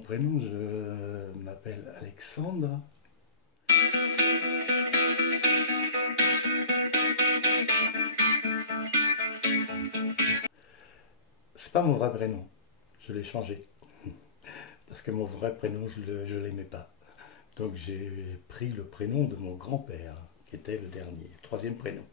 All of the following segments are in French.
mon prénom, je m'appelle Alexandre. C'est pas mon vrai prénom, je l'ai changé. Parce que mon vrai prénom, je l'aimais pas. Donc j'ai pris le prénom de mon grand-père, qui était le dernier, le troisième prénom.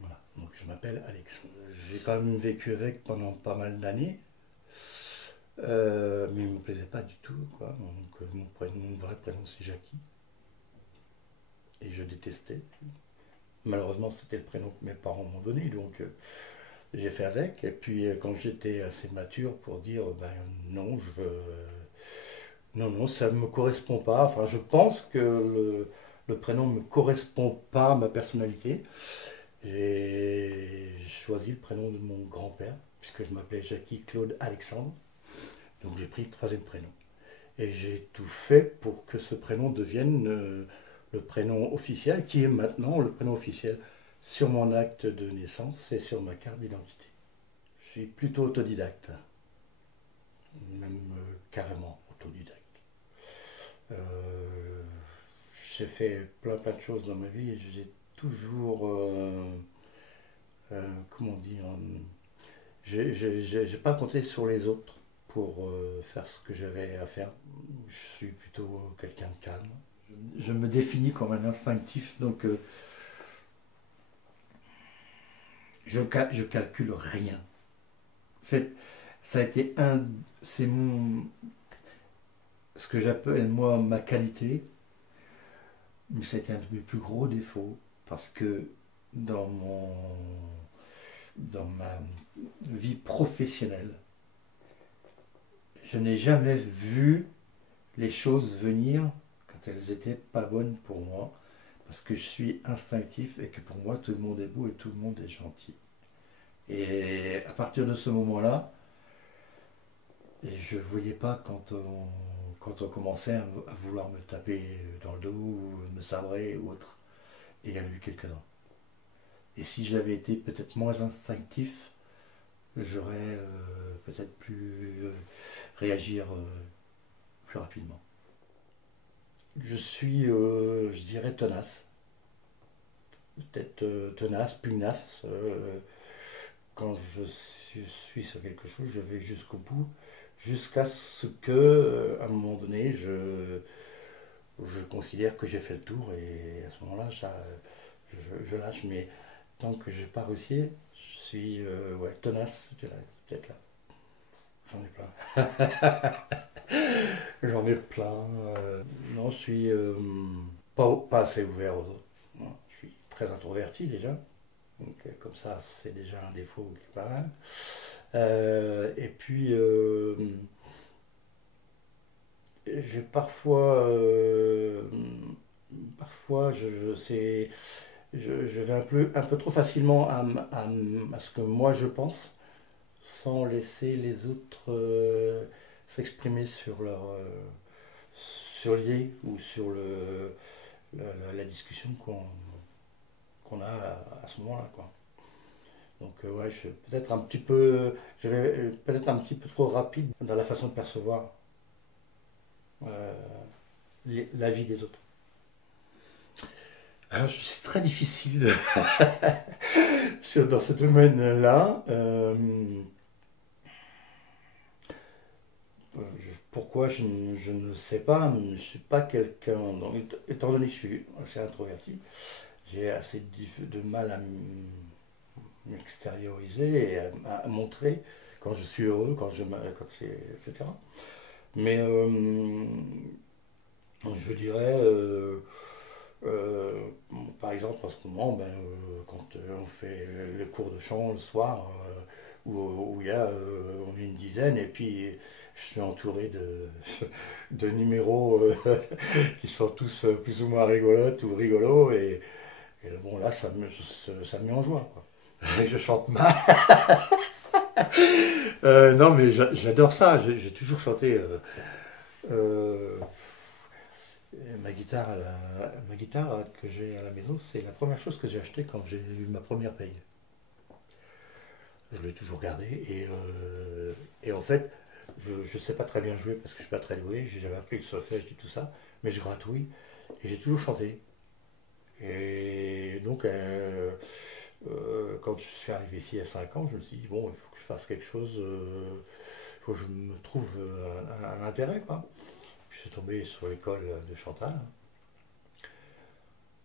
Voilà, donc je m'appelle Alexandre. J'ai quand même vécu avec pendant pas mal d'années. Mais il ne me plaisait pas du tout, quoi. Donc mon vrai prénom c'est Jackie. Et je détestais. Malheureusement c'était le prénom que mes parents m'ont donné, donc j'ai fait avec. Et puis quand j'étais assez mature pour dire ben non, je veux. Non, non, ça ne me correspond pas. Enfin, je pense que le prénom ne me correspond pas à ma personnalité. J'ai choisi le prénom de mon grand-père, puisque je m'appelais Jackie Claude Alexandre. Donc j'ai pris le troisième prénom. Et j'ai tout fait pour que ce prénom devienne le prénom officiel, qui est maintenant le prénom officiel sur mon acte de naissance et sur ma carte d'identité. Je suis plutôt autodidacte, même carrément autodidacte. J'ai fait plein de choses dans ma vie et j'ai toujours, comment dire, j'ai pas compté sur les autres pour faire ce que j'avais à faire. Je suis plutôt quelqu'un de calme. Je me définis comme un instinctif, donc je calcule rien. En fait, ça a été c'est ce que j'appelle moi ma qualité, mais ça a été un de mes plus gros défauts parce que dans ma vie professionnelle, je n'ai jamais vu les choses venir quand elles étaient pas bonnes pour moi, parce que je suis instinctif et que pour moi tout le monde est beau et tout le monde est gentil. Et à partir de ce moment-là, je ne voyais pas quand on commençait à vouloir me taper dans le dos ou me sabrer ou autre. Et il y en a eu quelques-uns. Et si j'avais été peut-être moins instinctif, j'aurais peut-être pu réagir plus rapidement. Je suis, je dirais, tenace. Peut-être tenace, pugnace. Quand je suis sur quelque chose, je vais jusqu'au bout, jusqu'à ce que, à un moment donné, je considère que j'ai fait le tour et à ce moment-là, je lâche. Mais tant que je n'ai pas réussi, je suis ouais, tenace, je dirais, peut-être là. J'en ai plein. J'en ai plein. Non, je suis pas assez ouvert aux autres. Non, je suis très introverti déjà. Donc, comme ça, c'est déjà un défaut qui est pas mal. Et puis, j'ai parfois, je vais un peu trop facilement à ce que moi je pense, sans laisser les autres s'exprimer sur sur l'idée ou sur la discussion qu'on a à ce moment-là, quoi. Donc ouais, je vais peut-être un petit peu trop rapide dans la façon de percevoir euh, la vie des autres. Alors c'est très difficile dans ce domaine-là. Pourquoi je ne sais pas, mais je ne suis pas quelqu'un. Étant donné que je suis assez introverti, j'ai assez de mal à m'extérioriser et à montrer quand je suis heureux, etc. Mais je dirais, par exemple, en ce moment, ben, quand on fait les cours de chant le soir, où il y a, on est une dizaine, et puis je suis entouré de numéros qui sont tous plus ou moins rigolotes ou rigolos, et bon, là, ça me met en joie, quoi. Et je chante mal. Non, mais j'adore ça. J'ai toujours chanté. Euh, ma guitare que j'ai à la maison, c'est la première chose que j'ai achetée quand j'ai eu ma première paye. Je l'ai toujours gardée et en fait, Je sais pas très bien jouer parce que je suis pas très doué, j'ai jamais appris le solfège et tout ça, mais je gratouille et j'ai toujours chanté. Et donc, quand je suis arrivé ici à 5 ans, je me suis dit, bon, il faut que je fasse quelque chose, il faut que je me trouve un intérêt, quoi. Je suis tombé sur l'école de Chantal,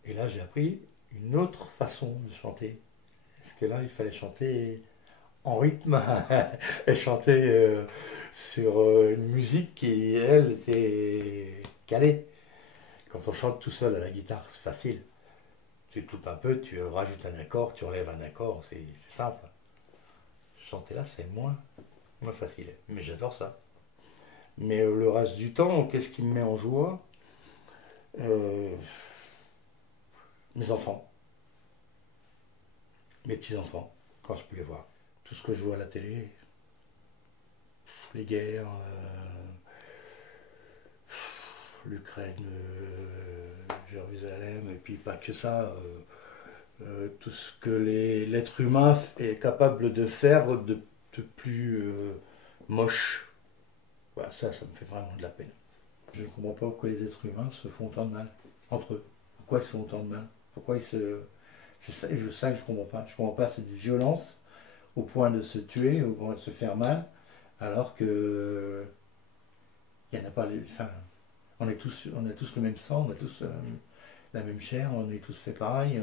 et là j'ai appris une autre façon de chanter. Parce que là, il fallait chanter en rythme et chanter sur une musique qui, elle, était calée. Quand on chante tout seul à la guitare, c'est facile. Tu te loupes un peu, tu rajoutes un accord, tu enlèves un accord, c'est simple. Chanter là, c'est moins facile. Mais j'adore ça. Mais le reste du temps, qu'est-ce qui me met en joie? Euh, Mes enfants, mes petits-enfants, quand je peux les voir. Tout ce que je vois à la télé, les guerres, l'Ukraine, Jérusalem, et puis pas que ça, tout ce que l'être humain est capable de faire de plus moche. Voilà, ça me fait vraiment de la peine. Je ne comprends pas pourquoi les êtres humains se font autant de mal entre eux. Pourquoi ils se font autant de mal? Pourquoi ils se. C'est ça, ça que je ne comprends pas. Je ne comprends pas cette violence au point de se tuer, au point de se faire mal, alors que il n'y en a pas. Enfin, on a tous le même sang, on a tous la même chair, on est tous fait pareil.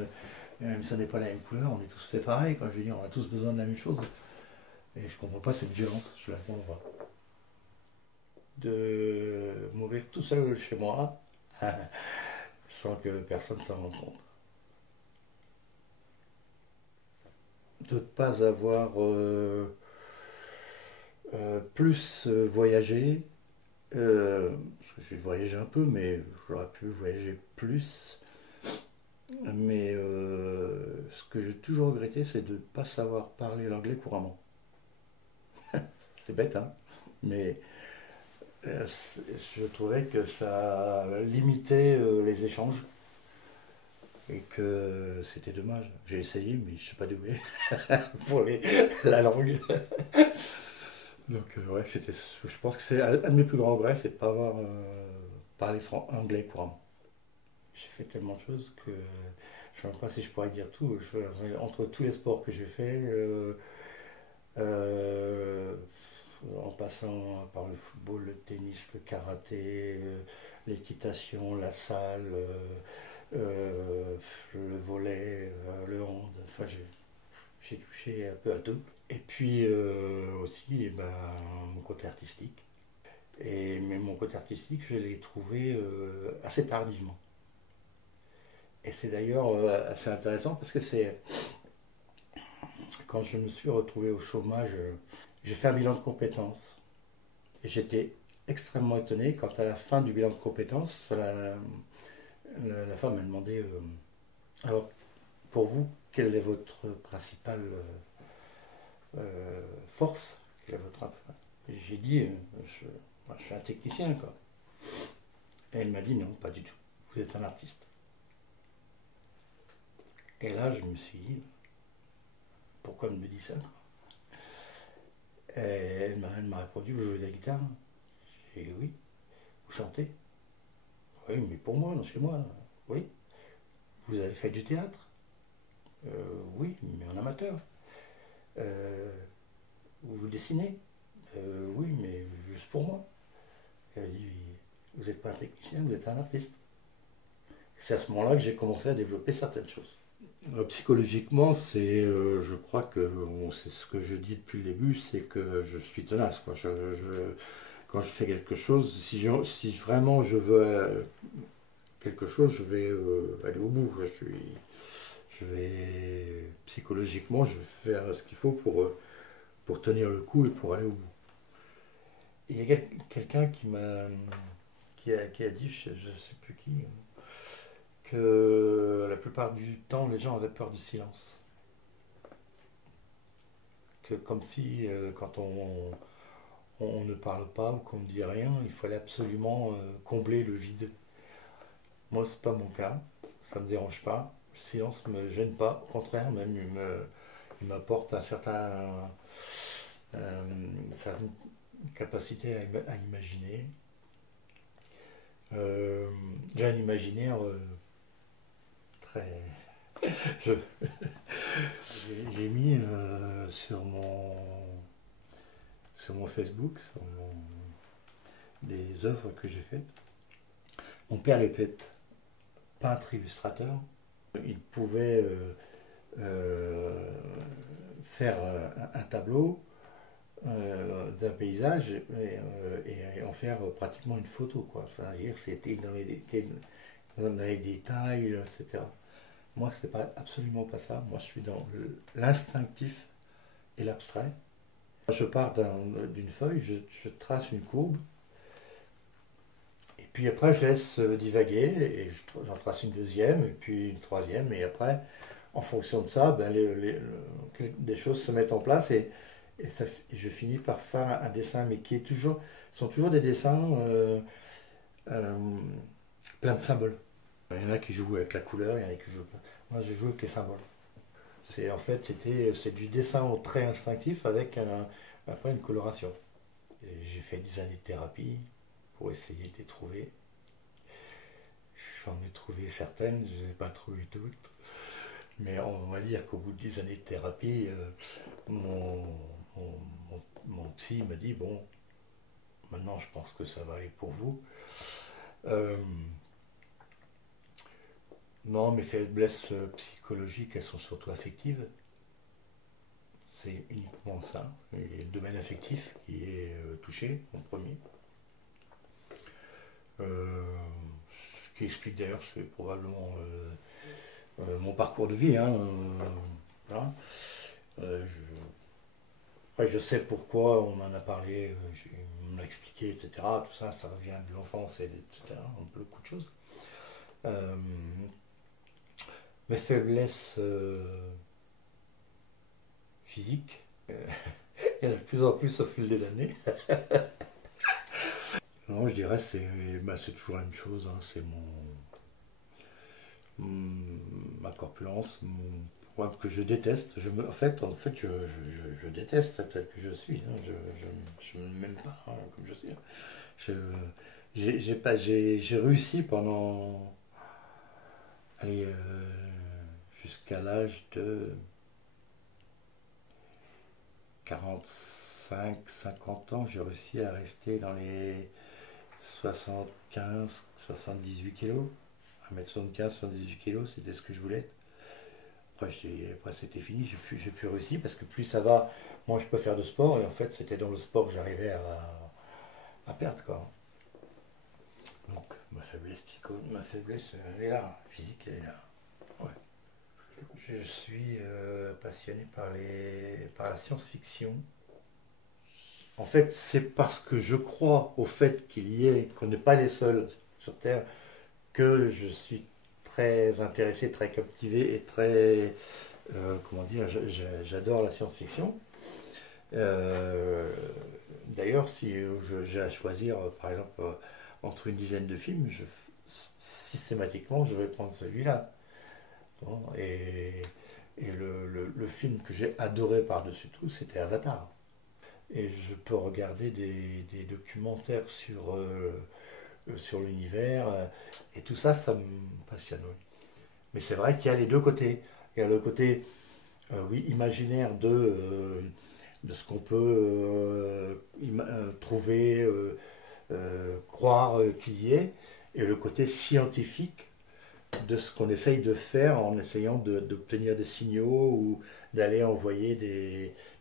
Même si on n'est pas la même couleur, on est tous fait pareil. Quand je veux dire, on a tous besoin de la même chose. Et je ne comprends pas cette violence. Je la comprends pas. De mourir tout seul chez moi, sans que personne s'en rende compte. De ne pas avoir plus voyagé, parce que j'ai voyagé un peu, mais j'aurais pu voyager plus. Mais ce que j'ai toujours regretté, c'est de ne pas savoir parler l'anglais couramment. C'est bête, hein, mais je trouvais que ça limitait les échanges et que c'était dommage. J'ai essayé, mais je ne suis pas doué pour la langue. Donc, ouais, je pense que c'est un de mes plus grands regrets, c'est de ne pas avoir parlé anglais couramment. J'ai fait tellement de choses que je ne sais même pas si je pourrais dire tout. Entre tous les sports que j'ai fait, euh, en passant par le football, le tennis, le karaté, l'équitation, la salle, le volley, le hand. Enfin, j'ai touché un peu à tout. Et puis aussi, ben, mon côté artistique. Mais mon côté artistique, je l'ai trouvé assez tardivement. Et c'est d'ailleurs assez intéressant parce que c'est quand je me suis retrouvé au chômage, j'ai fait un bilan de compétences. Et j'étais extrêmement étonné quand à la fin du bilan de compétences, la femme m'a demandé alors pour vous, quelle est votre principale force? J'ai dit moi, je suis un technicien, quoi. Et elle m'a dit non, pas du tout. Vous êtes un artiste. Et là, je me suis dit pourquoi elle me dit ça, quoi. Et elle m'a répondu, vous jouez de la guitare? J'ai dit oui. Vous chantez? Oui, mais pour moi, non, chez moi. Oui. Vous avez fait du théâtre? Oui, mais en amateur. Euh, vous dessinez? Oui, mais juste pour moi. Elle a dit, vous n'êtes pas un technicien, vous êtes un artiste. C'est à ce moment-là que j'ai commencé à développer certaines choses. Psychologiquement, je crois que c'est ce que je dis depuis le début, c'est que je suis tenace, quoi. Quand je fais quelque chose, si vraiment je veux quelque chose, je vais aller au bout. Je vais psychologiquement, je vais faire ce qu'il faut pour tenir le coup et pour aller au bout. Et il y a quelqu'un qui a dit, je ne sais plus qui, que la plupart du temps, les gens avaient peur du silence. Que comme si, quand on ne parle pas ou qu'on ne dit rien, il fallait absolument combler le vide. Moi, c'est pas mon cas, ça me dérange pas. Le silence me gêne pas, au contraire, même il m'apporte un certain, capacité à imaginer. J'ai un imaginaire très... je- j'ai mis sur mon Facebook, des œuvres que j'ai faites. Mon père était peintre illustrateur. Il pouvait faire un tableau d'un paysage et en faire pratiquement une photo, quoi. C'est-à-dire c'était dans les détails, etc. Moi, c'est pas absolument pas ça. Moi, je suis dans l'instinctif et l'abstrait. Je pars d'une feuille, je trace une courbe, et puis après, je laisse divaguer, et j'en trace une deuxième, et puis une troisième, et après, en fonction de ça, ben, des choses se mettent en place, et je finis par faire un dessin, mais qui est toujours, sont toujours des dessins euh, pleins de symboles. Il y en a qui jouent avec la couleur, il y en a qui jouent pas. Moi, je joue avec les symboles. En fait, c'est du dessin au trait instinctif avec après une coloration. J'ai fait des années de thérapie pour essayer de les trouver. J'en ai trouvé certaines, je ne les ai pas trouvées toutes. Mais on va dire qu'au bout de 10 années de thérapie, mon, mon, mon psy m'a dit, bon, maintenant je pense que ça va aller pour vous. Euh, non, mes faiblesses psychologiques, elles sont surtout affectives. C'est uniquement ça. Et le domaine affectif qui est touché en premier. Ce qui explique d'ailleurs, c'est probablement mon parcours de vie. Hein, voilà. Après, je sais pourquoi on en a parlé, on m'a expliqué, etc. Tout ça, ça revient de l'enfance, etc. Beaucoup de choses. Euh, mes faiblesses physiques, il y en a de plus en plus au fil des années. Non, je dirais c'est toujours la même chose. Hein, c'est ma corpulence, mon poids que je déteste. En fait, je déteste tel que je suis. Hein, je ne m'aime pas hein, comme je suis. Je, j'ai réussi pendant, allez, jusqu'à l'âge de 45 50 ans, j'ai réussi à rester dans les 75 78 kilos. 1m75, 78 kilos, c'était ce que je voulais. Après c'était fini, j'ai plus réussi parce que plus ça va, moins je peux faire de sport. Et en fait, c'était dans le sport que j'arrivais à perdre, quoi. Donc, ma faiblesse, elle est là. Physique, elle est là. Ouais. Je suis passionné par la science-fiction. En fait, c'est parce que je crois au fait qu'on n'est pas les seuls sur Terre que je suis très intéressé, très captivé et très, comment dire, j'adore la science-fiction. Euh, D'ailleurs, si j'ai à choisir, par exemple, entre une dizaine de films, systématiquement, je vais prendre celui-là. Bon, et le film que j'ai adoré par-dessus tout, c'était Avatar. Et je peux regarder des documentaires sur l'univers, et tout ça, ça me passionne. Oui. Mais c'est vrai qu'il y a les deux côtés. Il y a le côté, oui, imaginaire de ce qu'on peut trouver, croire qu'il y est, et le côté scientifique de ce qu'on essaye de faire en essayant d'obtenir des signaux ou d'aller envoyer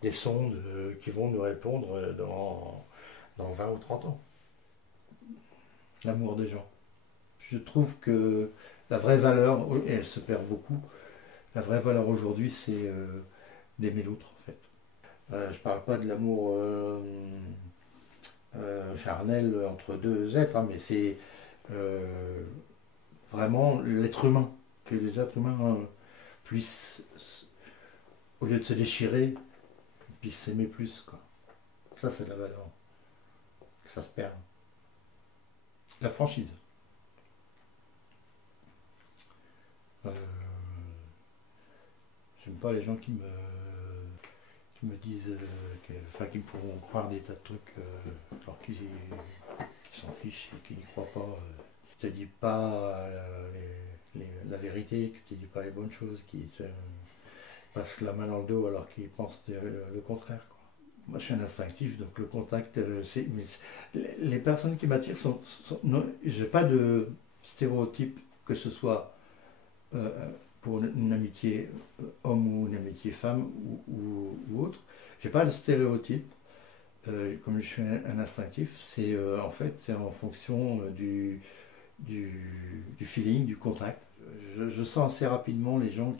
des sondes qui vont nous répondre dans 20 ou 30 ans. L'amour des gens. Je trouve que la vraie valeur, et elle se perd beaucoup, la vraie valeur aujourd'hui, c'est d'aimer l'autre, en fait. Je parle pas de l'amour charnel entre deux êtres, hein, mais c'est euh, vraiment l'être humain. Que les êtres humains puissent, au lieu de se déchirer, puissent s'aimer plus, quoi. Ça, c'est de la valeur. Ça se perd. La franchise. Euh, J'aime pas les gens qui qui me disent, enfin qui me pourront croire des tas de trucs alors qu'ils s'en fichent et qu'ils n'y croient pas, qui ne te disent pas la vérité, qui ne te disent pas les bonnes choses, qui te passent la main dans le dos alors qu'ils pensent le contraire, quoi. Moi je suis un instinctif, donc le contact, les personnes qui m'attirent j'ai pas de stéréotype, que ce soit pour une amitié homme ou une amitié femme ou autre. J'ai pas de stéréotype. Comme je suis un instinctif, c'est en fait c'est en fonction du feeling, du contact. Je sens assez rapidement les gens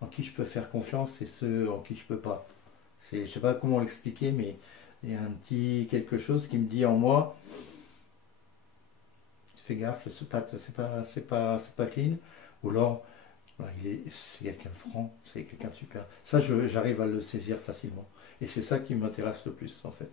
en qui je peux faire confiance et ceux en qui je peux pas. Je sais pas comment l'expliquer, mais il y a un petit quelque chose qui me dit en moi, fais gaffe, c'est pas clean. Ou alors, voilà, c'est quelqu'un de franc, c'est quelqu'un de super. Ça, j'arrive à le saisir facilement. Et c'est ça qui m'intéresse le plus, en fait.